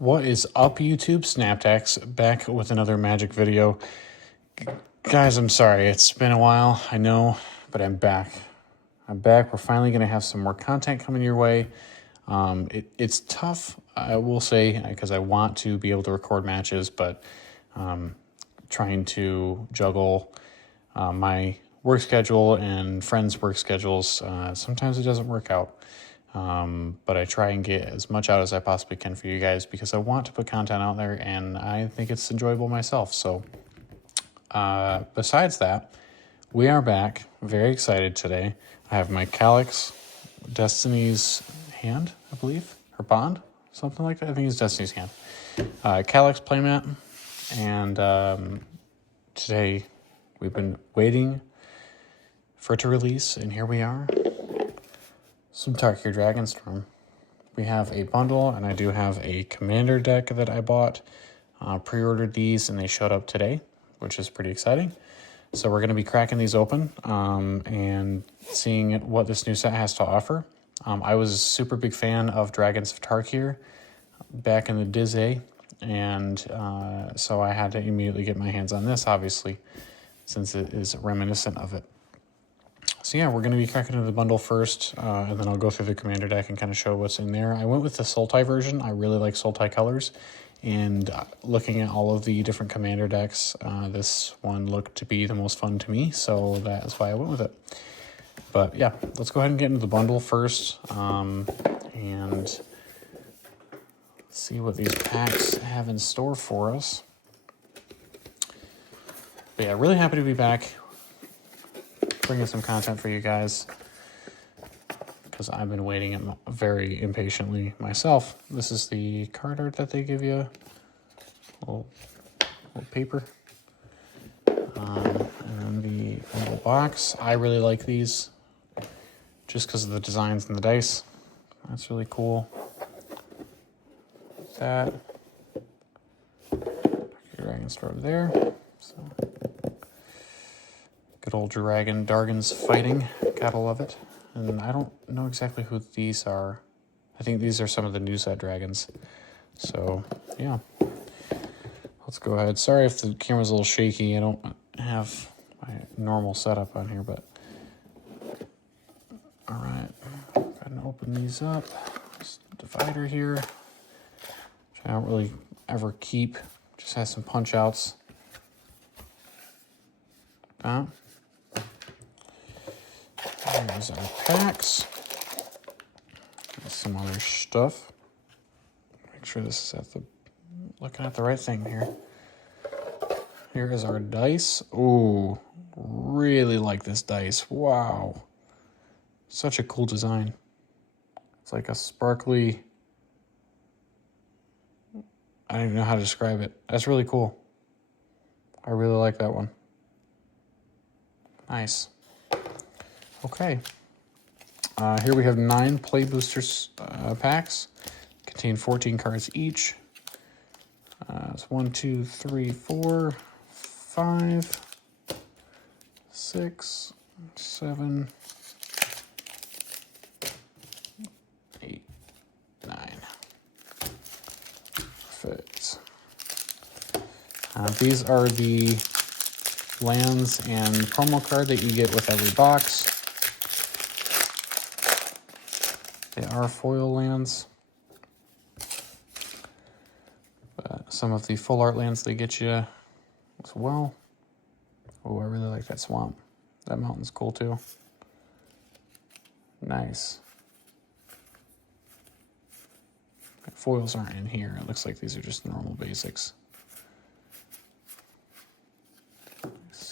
What is up, YouTube? Snaptax back with another Magic video. Guys, I'm sorry. It's been a while, I know, but I'm back. We're finally going to have some more content coming your way. It's tough, I will say, because I want to be able to record matches, but trying to juggle my work schedule and friends' work schedules, sometimes it doesn't work out. But I try and get as much out as I possibly can for you guys because I want to put content out there and I think it's enjoyable myself. So besides that, we are back. Very excited today. I have my Calyx Destiny's Hand, I believe, or Bond, something like that. I think it's Destiny's Hand. Calyx playmat, and today we've been waiting for it to release, and here we are. Some Tarkir Dragonstorm. We have a bundle, and I do have a commander deck that I bought. Pre-ordered these, and they showed up today, which is pretty exciting. So we're going to be cracking these open and seeing what this new set has to offer. I was a super big fan of Dragons of Tarkir back in the Diz-A, and so I had to immediately get my hands on this, obviously, since it is reminiscent of it. So yeah, we're going to be cracking into the bundle first, and then I'll go through the commander deck and kind of show what's in there. I went with the Sultai version. I really like Sultai colors, and looking at all of the different commander decks, this one looked to be the most fun to me, so that's why I went with it. But yeah, let's go ahead and get into the bundle first, and see what these packs have in store for us. But yeah, really happy to be back, bringing some content for you guys, because I've been waiting very impatiently myself. This is the card art that they give you, little paper, and then the little box. I really like these, just because of the designs and the dice. That's really cool. That Dragonstorm there. So. Good old Dragons fighting. Gotta love it. And I don't know exactly who these are. I think these are some of the new set dragons. So, yeah. Let's go ahead. Sorry if the camera's a little shaky. I don't have my normal setup on here, but... Alright. Go ahead and open these up. This divider here, which I don't really ever keep. Just has some punch outs. Here's our packs. There's some other stuff. Make sure this is looking at the right thing here. Here is our dice. Ooh, really like this dice. Wow. Such a cool design. It's like a sparkly... I don't even know how to describe it. That's really cool. I really like that one. Nice. Okay. Here we have 9 Play Boosters packs. Contain 14 cards each. It's 1, 2, 3, 4, 5, 6, 7, 8, 9. Perfect. These are the lands and promo card that you get with every box. They are foil lands, but some of the full art lands they get you as well. Oh, I really like that swamp. That mountain's cool too. Nice. Foils aren't in here. It looks like these are just normal basics.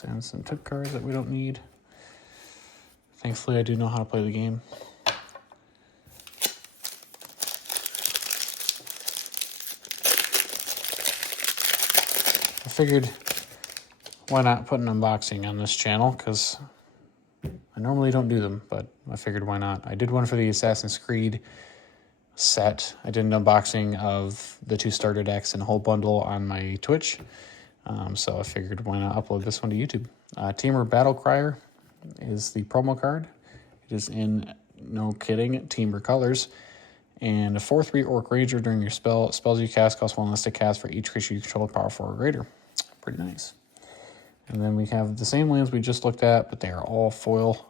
And some tip cards that we don't need. Thankfully, I do know how to play the game. I figured, why not put an unboxing on this channel, because I normally don't do them, but I figured why not. I did one for the Assassin's Creed set. I did an unboxing of the 2 starter decks and a whole bundle on my Twitch. So I figured why not upload this one to YouTube. Tamer Battlecrier is the promo card. It is in, no kidding, Tamer colors. And a 4/3 Orc Ranger during your spells you cast cost 1 less to cast for each creature you control with power 4 or greater. Pretty nice. And then we have the same lands we just looked at, but they are all foil.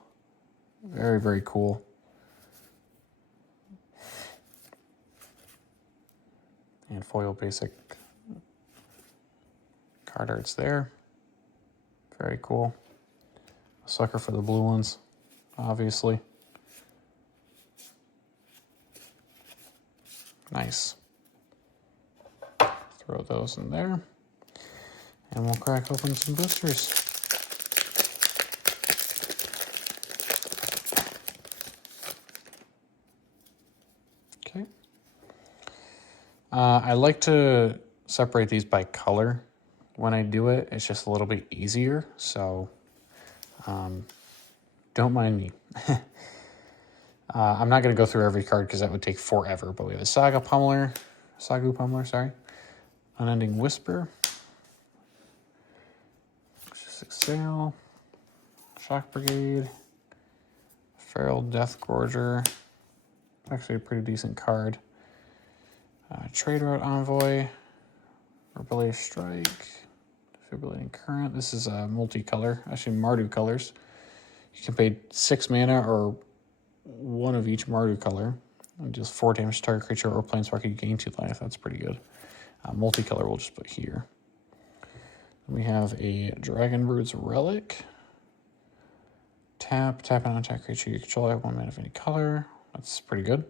Very, very cool. And foil basic card arts there. Very cool. A sucker for the blue ones, obviously. Nice. Throw those in there. And we'll crack open some boosters. Okay. I like to separate these by color. When I do it, it's just a little bit easier. So don't mind me. I'm not going to go through every card because that would take forever. But we have a Sagu Pummeler, sorry. Unending Whisper. Sail, Shock Brigade, Feral Death Gorger, actually a pretty decent card. Trade Route Envoy, Rebellious Strike, Defibrillating Current. This is a multicolor, actually Mardu colors. You can pay 6 mana or 1 of each Mardu color. And just 4 damage to target creature or planeswalker, you gain 2 life. That's pretty good. Multicolor we'll just put here. We have a Dragonbrood's Relic. Tap and untap creature you control. Have 1 mana of any color. That's pretty good.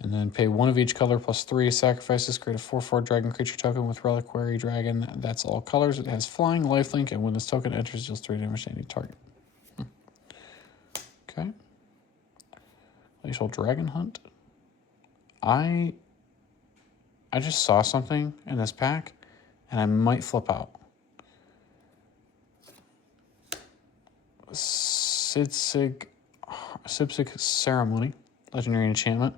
And then pay 1 of each color plus 3. Sacrifices. Create a 4/4 dragon creature token with Reliquary Dragon. That's all colors. It has flying, lifelink, and when this token enters, deals 3 damage to any target. Okay. Glacial Dragon Hunt. I just saw something in this pack, and I might flip out. Sibsig Ceremony, legendary enchantment.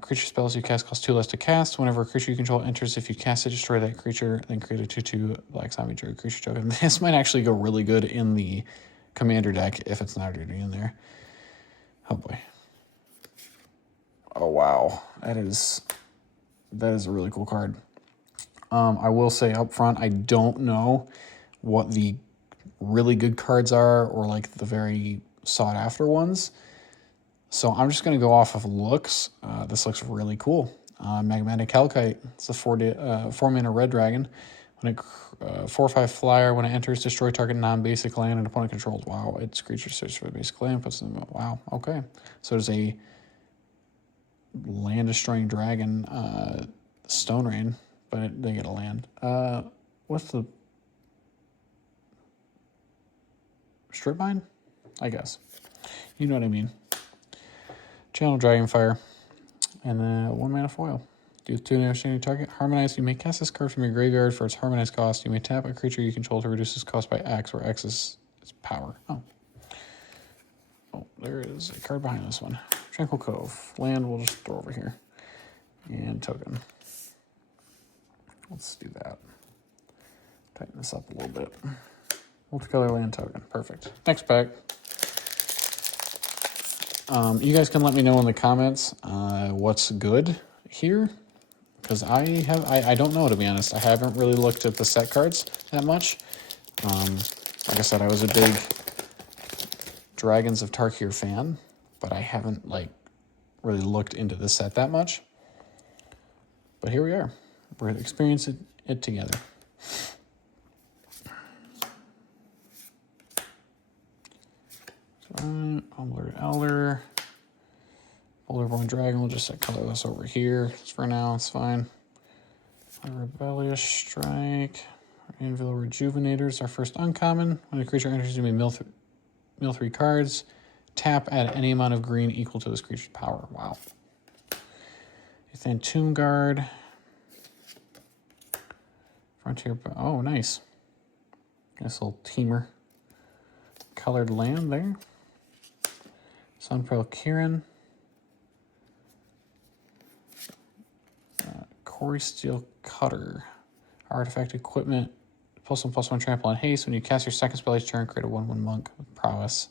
Creature spells you cast cost 2 less to cast. Whenever a creature you control enters, if you cast it, destroy that creature, then create a 2/2 Black Zombie Druid creature token. This might actually go really good in the commander deck if it's not already in there. Oh boy. Oh wow, that is a really cool card. I will say up front, I don't know what the really good cards are or like the very sought after ones. So I'm just going to go off of looks. This looks really cool. Magmatic Calcite. It's a 4 mana red dragon. When it 4/5 flyer, when it enters, destroy target non-basic land and opponent controls. Wow, its creature searches for the basic land, puts them. Wow, okay. So there's a land destroying dragon, Stone Rain, but they get a land. What's the Strip Mine? I guess. You know what I mean. Channel Dragonfire. And then 1 mana foil. Do 2 damage to any target. Harmonize. You may cast this card from your graveyard for its harmonized cost. You may tap a creature you control to reduce its cost by X, where X is its power. Oh, there is a card behind this one. Tranquil Cove. Land we'll just throw over here. And token. Let's do that. Tighten this up a little bit. Multicolor land token. Perfect. Next pack. You guys can let me know in the comments what's good here, because I don't know, to be honest. I haven't really looked at the set cards that much. Like I said, I was a big Dragons of Tarkir fan, but I haven't really looked into the set that much. But here we are. We're experiencing it together. Unblurred Elder. Boulderborn Dragon, we'll just set colorless over here. Just for now, it's fine. Rebellious Strike. Anvil Rejuvenator is our first uncommon. When a creature enters, you may mill 3 cards. Tap, add any amount of green equal to this creature's power. Wow. Ethan Tomb Guard. Frontier. Oh, nice. Nice little teamer. Colored land there. Sunpearl Kirin. Quarry Steel Cutter. Artifact equipment. +1/+1 trample and haste. When you cast your second spell each turn, create a 1/1 monk with prowess.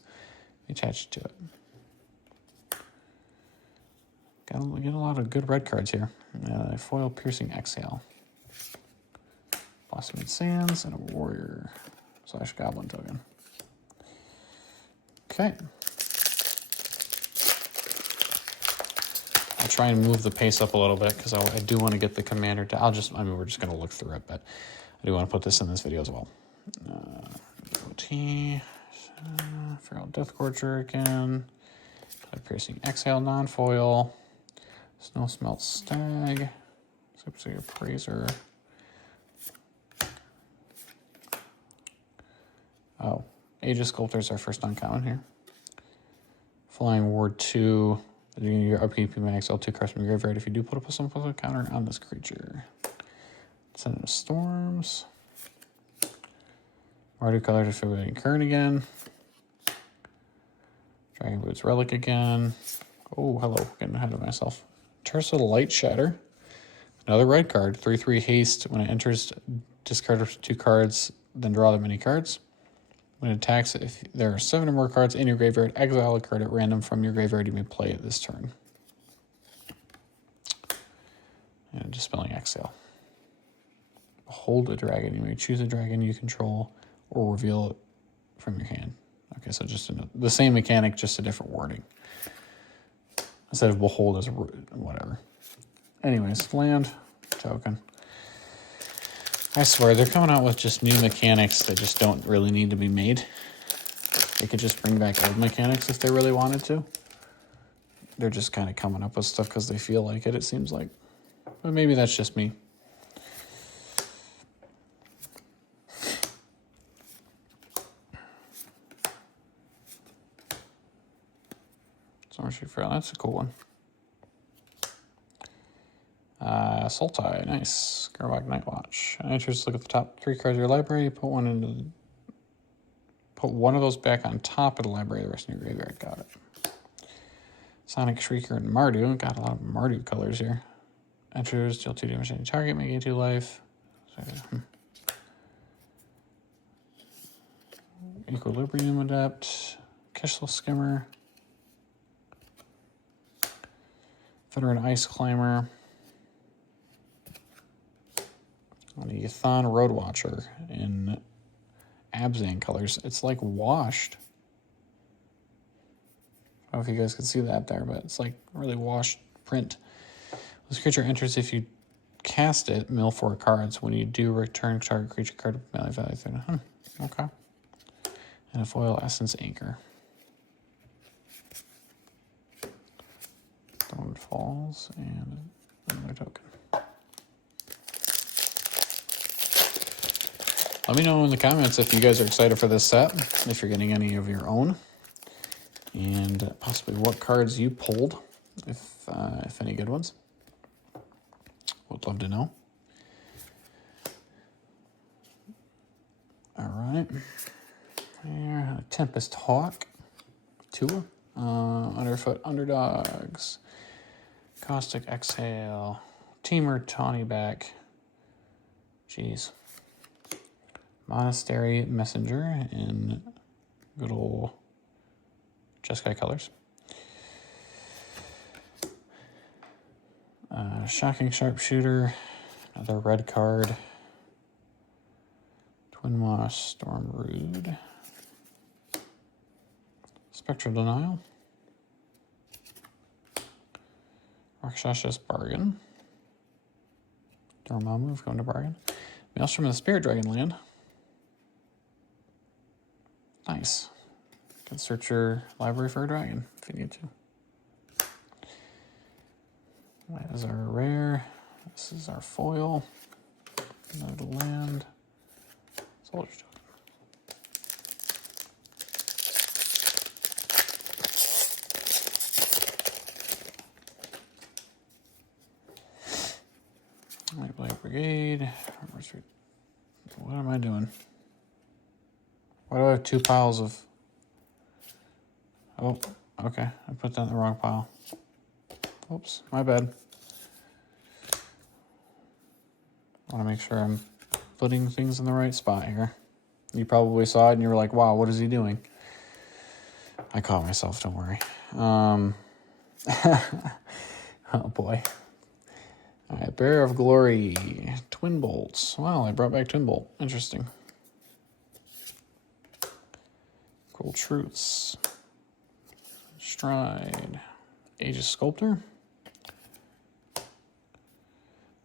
Attach to it. Get a lot of good red cards here. Foil Piercing Exhale. Blossoming Sands and a Warrior / Goblin token. Okay. I'll try and move the pace up a little bit because I do want to get the commander to. We're just going to look through it, but I do want to put this in this video as well. Feral Death Gorger again. Piercing Exhale non-foil. Snow Smelt Stag. Super Seer Praiser. Oh, Age of Sculptors, our first uncommon here. Flying Ward 2. Your upkeep, you may exile 2 cards from your graveyard if you do put a +1/+1 counter on this creature. Send it to Storms. Mardu Color Distributing Current again. Dragon Boots Relic again. Oh, hello. Getting ahead of myself. Tersa Light Shatter. Another red card. 3/3 haste. When it enters, discard 2 cards, then draw that many cards. When it attacks, if there are 7 or more cards in your graveyard, exile a card at random from your graveyard. You may play it this turn. And Dispelling Exhale. Hold a dragon. You may choose a dragon you control or reveal it from your hand. Okay, so just the same mechanic, just a different wording. Instead of behold as whatever. Anyways, land token. I swear, they're coming out with just new mechanics that just don't really need to be made. They could just bring back old mechanics if they really wanted to. They're just kind of coming up with stuff because they feel like it seems like. But maybe that's just me. That's a cool one. Sultai, nice. Garbage Night Watch. Just look at the top 3 cards of your library. Put one of those back on top of the library. The rest in your graveyard. Got it. Sonic Shrieker and Mardu. Got a lot of Mardu colors here. Enters, deal 2 damage to any target, make 2 life. Equilibrium Adept. Kishel Skimmer. Veteran Ice Climber. The Yathan Road Watcher in Abzan colors. It's like washed. I don't know if you guys can see that there, but it's like really washed print. This creature enters if you cast it, mill 4 cards. When you do, return target creature card with melee value 3. Okay. And a foil Essence Anchor. Stone Falls and another token. Let me know in the comments if you guys are excited for this set, if you're getting any of your own, and possibly what cards you pulled, if any good ones. Would love to know. All right. Here, Tempest Hawk, 2. Underfoot Underdogs. Caustic Exhale. Teamer Tawny Back. Jeez. Monastery Messenger in good old Jeskai colors. Shocking Sharpshooter. Another red card. Twin Moss Storm Rude. Spectral Denial. Rakshas's Bargain. Dormammu going to Bargain. Maelstrom of the Spirit Dragon Land. Nice. You can search your library for a dragon if you need to. That is our rare. This is our foil. Another land. Soldier token. White Blade Brigade. What am I doing? Why do I have 2 piles of... Oh, okay. I put that in the wrong pile. Oops, my bad. I want to make sure I'm putting things in the right spot here. You probably saw it and you were like, wow, what is he doing? I caught myself, don't worry. Oh boy. All right, Bearer of Glory, Twin Bolts. Wow, I brought back Twin Bolt. Interesting. Cool Truths. Stride. Aegis Sculptor.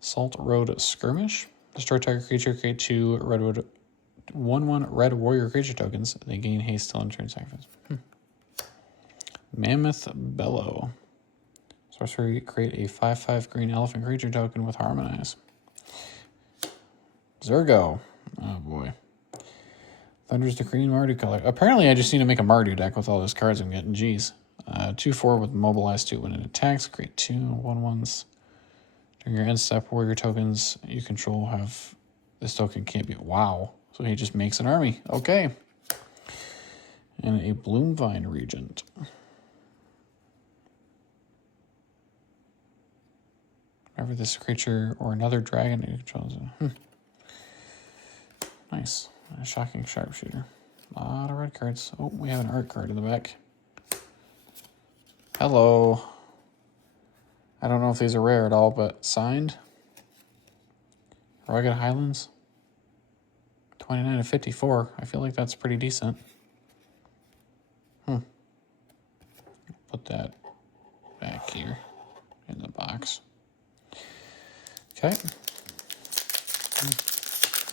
Salt Road Skirmish. Destroy target creature, create 2 redwood 1/1 red warrior creature tokens. They gain haste till end turn sacrifice. Mammoth Bellow. Sorcery, create a 5/5 green elephant creature token with Harmonize. Zergo. Oh boy. Thunder's Decree Mardu color. Apparently I just need to make a Mardu deck with all those cards I'm getting. Jeez. 2/4 with Mobilize 2 when it attacks. Create 2 1/1s. During your end step, warrior tokens you control have this token can't be. Wow. So he just makes an army. Okay. And a Bloomvine Regent. Whenever this creature or another dragon you control. Nice. A Shocking Sharpshooter. A lot of red cards. Oh, we have an art card in the back. Hello. I don't know if these are rare at all, but signed. Rugged Highlands. 29/54. I feel like that's pretty decent. Put that back here in the box. Okay.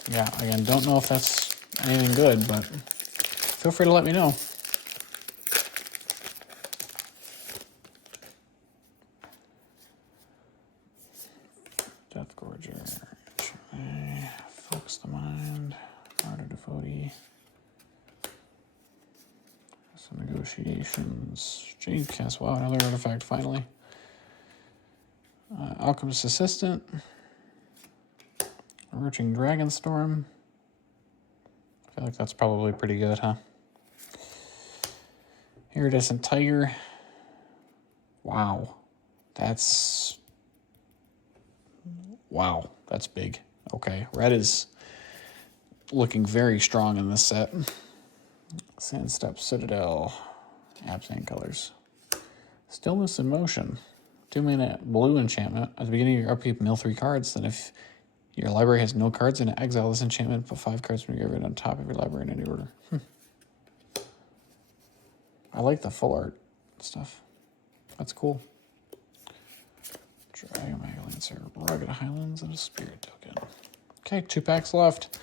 Yeah, again, don't know if that's anything good, but feel free to let me know. Death Gorger. Focus the Mind. Art of Devotee. Some negotiations. Jade Cast. Wow, another artifact finally. Alchemist's Assistant. Tarkir Dragonstorm. I feel like that's probably pretty good, huh? Iridescent Tiger. Wow. That's big. Okay, red is looking very strong in this set. Sandstep Citadel. Absent colors. Stillness in Motion. 2-mana blue enchantment. At the beginning of your upkeep, mill 3 cards. Then if your library has no cards in it, exile this enchantment, put 5 cards from your graveyard on top of your library in any order. I like the full art stuff. That's cool. Dragon Lancer, Rugged Highlands, and a Spirit token. Okay, 2 packs left.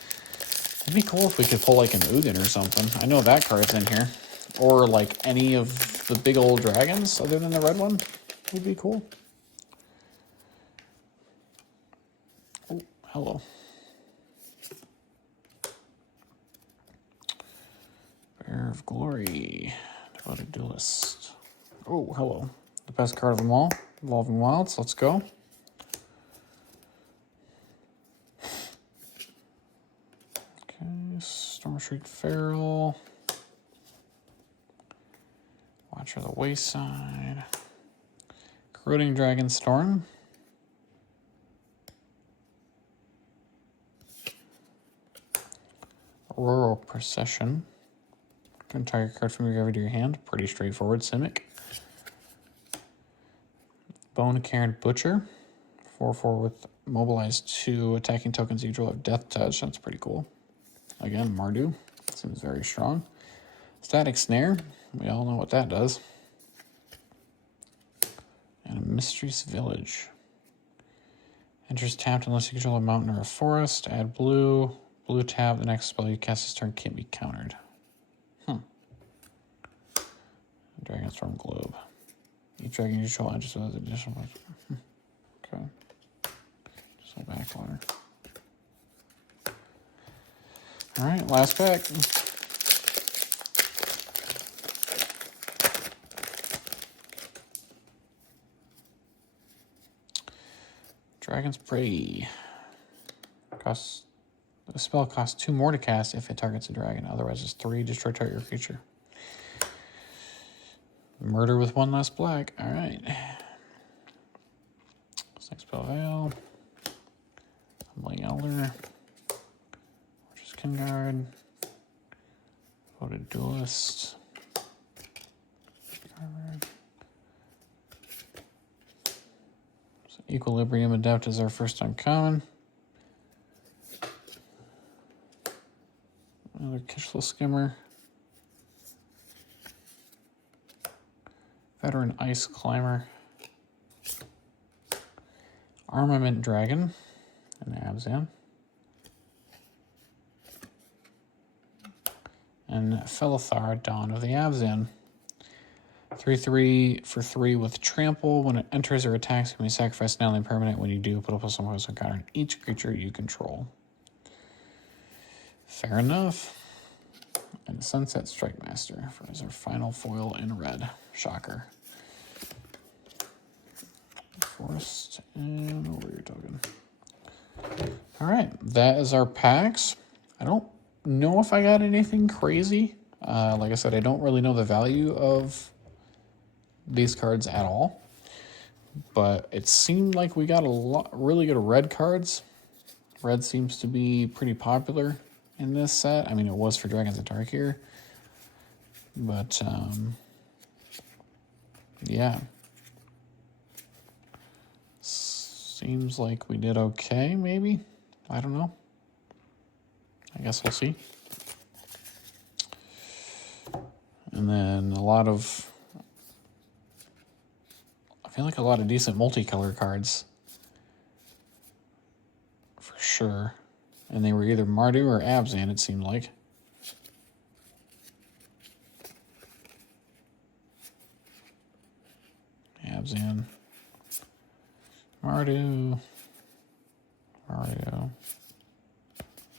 It'd be cool if we could pull like an Ugin or something. I know that card's in here. Or like any of the big old dragons other than the red one would be cool. Oh, hello. Bearer of Glory. Devoted Duelist. Oh, hello. The best card of them all. Evolving Wilds. Let's go. Okay. Stormshriek Feral. Watcher of the Wayside. Corroding Dragonstorm. Rural Procession. Entire card from your graveyard to your hand. Pretty straightforward. Simic. Bone Cairn Butcher. 4/4 with Mobilize 2 attacking tokens you draw have Death Touch. That's pretty cool. Again, Mardu. Seems very strong. Static Snare. We all know what that does. And a Mistress Village. Enters tapped unless you control a mountain or a forest. Add blue. Blue tap. The next spell you cast this turn can't be countered. Dragonstorm Globe. Each dragon you control enters with additional. Okay. Just like backwater. Alright, last pack. Dragon's Prey. The spell costs 2 more to cast if it targets a dragon. Otherwise, it's 3. Destroy target creature. Murder with 1 less black. All right. Snake Spell Veil. Humbling Elder. Fortress Kingguard. Voted Duelist. Equilibrium Adept is our first uncommon. Another Kishless Skimmer. Veteran Ice Climber. Armament Dragon. An Abzan. And Felithar, Dawn of the Abzan. 3/3 for 3 with Trample. When it enters or attacks, you may sacrifice an ally permanent. When you do, put a +1 + counter on each creature you control. Fair enough. And Sunset Strike Master as our final foil in red. Shocker. Forest and Warrior Token. All right, that is our packs. I don't know if I got anything crazy. Like I said, I don't really know the value of these cards at all. But it seemed like we got a lot really good red cards. Red seems to be pretty popular in this set. I mean, it was for Dragons of Tarkir. But, yeah. Seems like we did okay, maybe? I don't know. I guess we'll see. And then I feel like a lot of decent multicolor cards. For sure. And they were either Mardu or Abzan, it seemed like. Abzan. Mardu.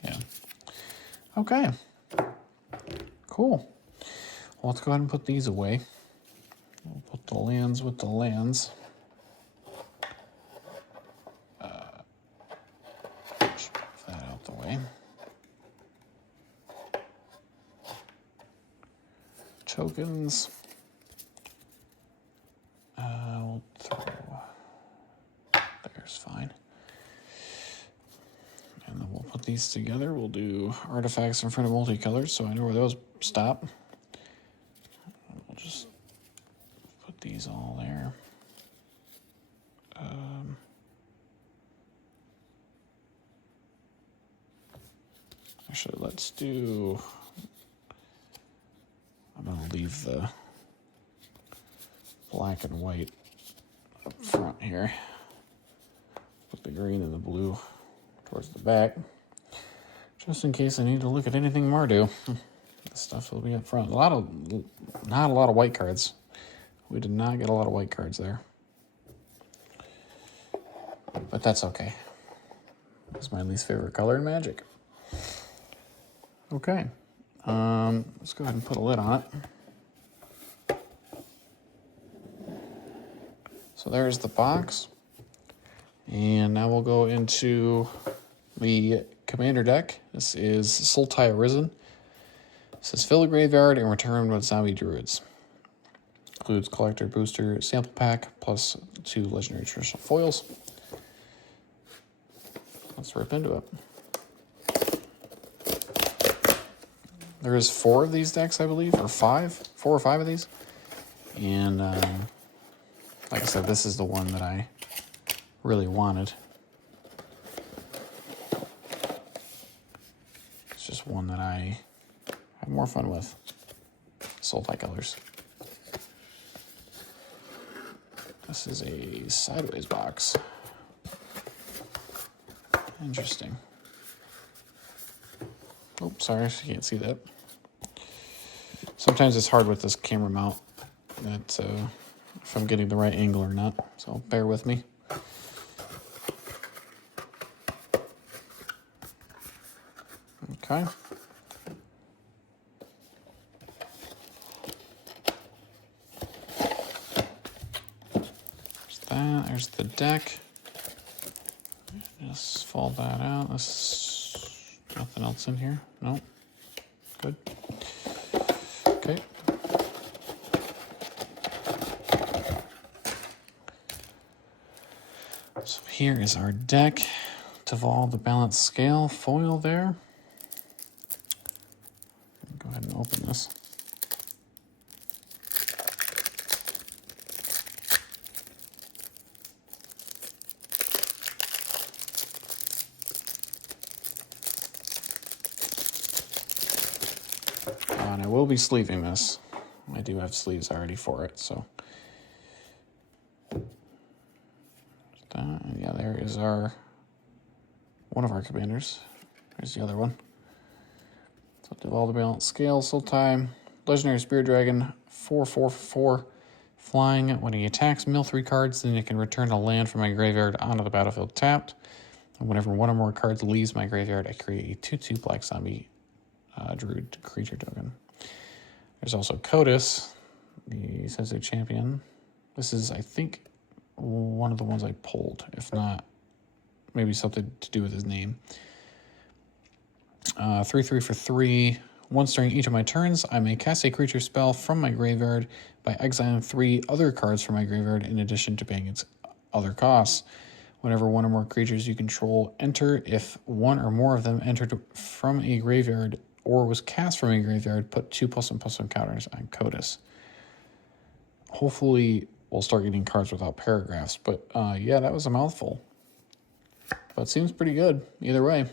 Yeah. Okay. Cool. Well, let's go ahead and put these away. We'll put the lands with the lands. Move that out the way. Tokens. We'll throw... There's fine. And then we'll put these together. We'll do artifacts in front of multicolors, so I know where those stop. We'll just put these all there. Actually, let's do... I'm going to leave the black and white up front here. Put the green and the blue towards the back. Just in case I need to look at anything Mardu. This stuff will be up front. Not a lot of white cards. We did not get a lot of white cards there. But that's okay. It's my least favorite color in Magic. Okay. Let's go ahead and put a lid on it. So there's the box. And now we'll go into the commander deck. This is Sultai Arisen. It says fill the graveyard and return with zombie druids. Includes collector booster sample pack plus 2 legendary traditional foils. Let's rip into it. There is 4 of these decks, I believe, or 5, 4 or 5 of these. And like I said, this is the one that I really wanted. It's just one that I have more fun with. Sultai colors. This is a sideways box. Interesting. Oh, sorry, you can't see that. Sometimes it's hard with this camera mount that if I'm getting the right angle or not, so bear with me. Okay. There's that. There's the deck. Just fold that out. There's nothing else in here. Nope. Good. Okay. So here is our deck. Devolve the balance scale foil there. Go ahead and open this. And I will be sleeving this. I do have sleeves already for it, so. Yeah, there is one of our commanders. There's the other one. So Devolve the Balance Scale, Sultai, Legendary Spirit Dragon, 4/4/4, flying. When he attacks, mill 3 cards, then it can return a land from my graveyard onto the battlefield tapped. And whenever one or more cards leaves my graveyard, I create a 2/2 Black Zombie Druid creature token. There's also Kotis, the Sensitive Champion. This is, I think, one of the ones I pulled. If not, maybe something to do with his name. 3/3 for 3. Once during each of my turns, I may cast a creature spell from my graveyard by exiling 3 other cards from my graveyard in addition to paying its other costs. Whenever one or more creatures you control enter, if one or more of them entered from a graveyard or was cast from a graveyard, put 2+1/+1 counters on Kotis. Hopefully, we'll start getting cards without paragraphs. But yeah, that was a mouthful. But it seems pretty good either way.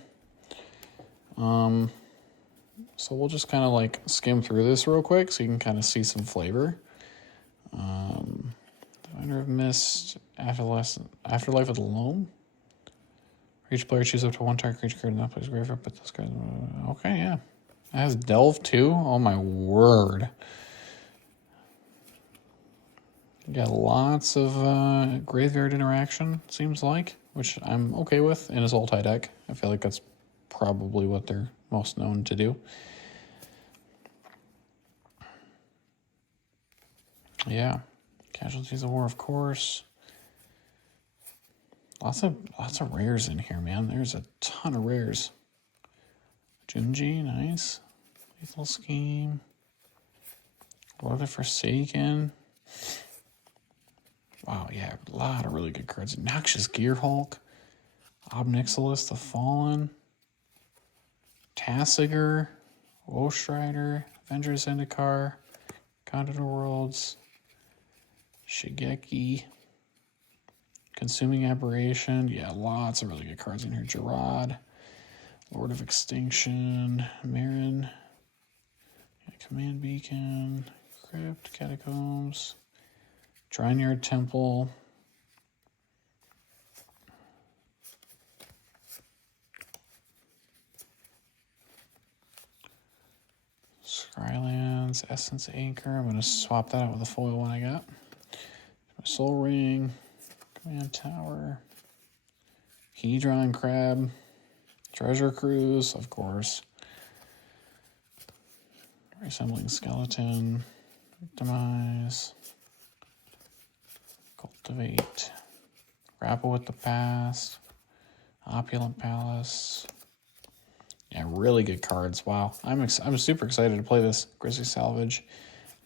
So we'll just kind of like skim through this real quick so you can kind of see some flavor. Diviner of Mist, Afterlife of the Loam. For each player, choose up to 1 target creature card in that place graveyard. Put this card. Okay, yeah. It has Delve too. Oh my word. You got lots of graveyard interaction, seems like, which I'm okay with in a Sultai deck. I feel like that's probably what they're most known to do. Yeah. Casualties of War, of course. Lots of rares in here, man. There's a ton of rares. Junji, nice. Lethal Scheme. Lord of the Forsaken. Wow, yeah, a lot of really good cards. Noxious Gearhulk. Obnixilis the Fallen. Tassiger. Woestrider. Avenger Zendikar. Condor Worlds. Shigeki. Consuming Aberration. Yeah, lots of really good cards in here. Gerard. Lord of Extinction. Marin. Yeah, Command Beacon. Crypt. Catacombs. Drynyard Temple. Skylands, Essence Anchor. I'm going to swap that out with the foil one I got. My Soul Ring, Command Tower, Hedron Crab, Treasure Cruise, of course. Resembling Skeleton, Victimize, Cultivate, Grapple with the Past, Opulent Palace. Yeah, really good cards. Wow, I'm super excited to play this. Grizzly Salvage,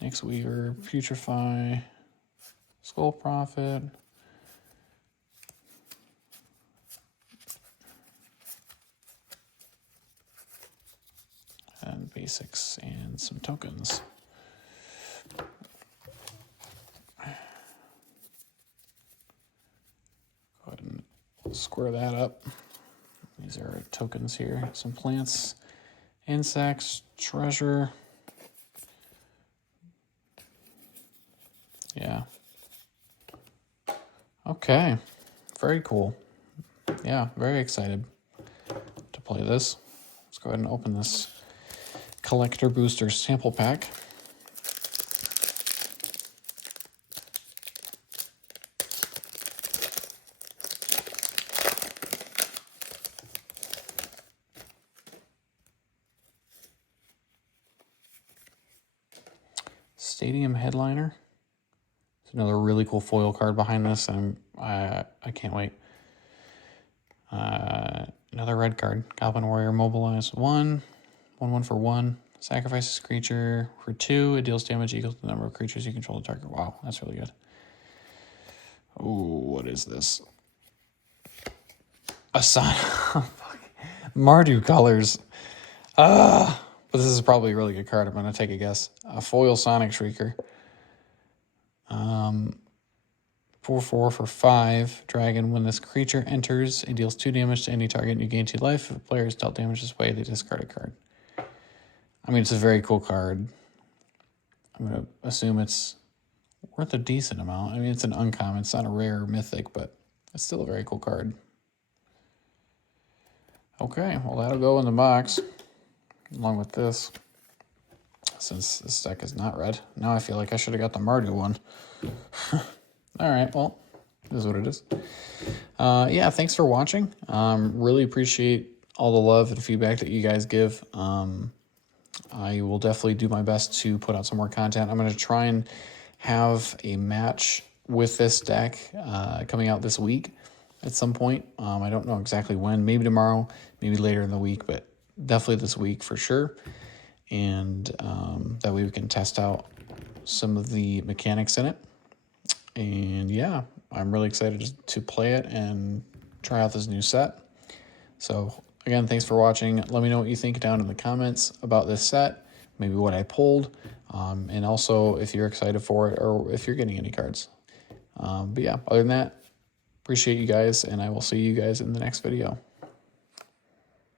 Nyx Weaver, Putrefy, Skull Prophet. And basics and some tokens. Go ahead and square that up. These are tokens here. Some plants, insects, treasure. Yeah. Okay. Very cool. Yeah, very excited to play this. Let's go ahead and open this Collector Booster sample pack. Stadium Headliner. It's another really cool foil card behind this, and I can't wait. Another red card. Goblin Warrior, Mobilize 1. 1/1 for 1. Sacrifices creature for 2. It deals damage equal to the number of creatures you control the target. Wow, that's really good. Oh, what is this? A Son. Mardu colors. But this is probably a really good card. I'm going to take a guess. A foil Sonic Shrieker. 4/4 for 5. Dragon. When this creature enters, it deals 2 damage to any target and you gain 2 life. If a player is dealt damage this way, they discard a card. I mean, it's a very cool card. I'm going to assume it's worth a decent amount. I mean, it's an uncommon. It's not a rare or mythic, but it's still a very cool card. Okay, well, that'll go in the box along with this. Since this deck is not red. Now I feel like I should have got the Mardu one. All right, well, this is what it is. Yeah, thanks for watching. Really appreciate all the love and feedback that you guys give. I will definitely do my best to put out some more content. I'm going to try and have a match with this deck coming out this week at some point. I don't know exactly when. Maybe tomorrow, maybe later in the week, but definitely this week for sure. And that way we can test out some of the mechanics in it. And yeah, I'm really excited to play it and try out this new set. So again, thanks for watching. Let me know what you think down in the comments about this set, maybe what I pulled, and also if you're excited for it or if you're getting any cards. But yeah, other than that, appreciate you guys, and I will see you guys in the next video.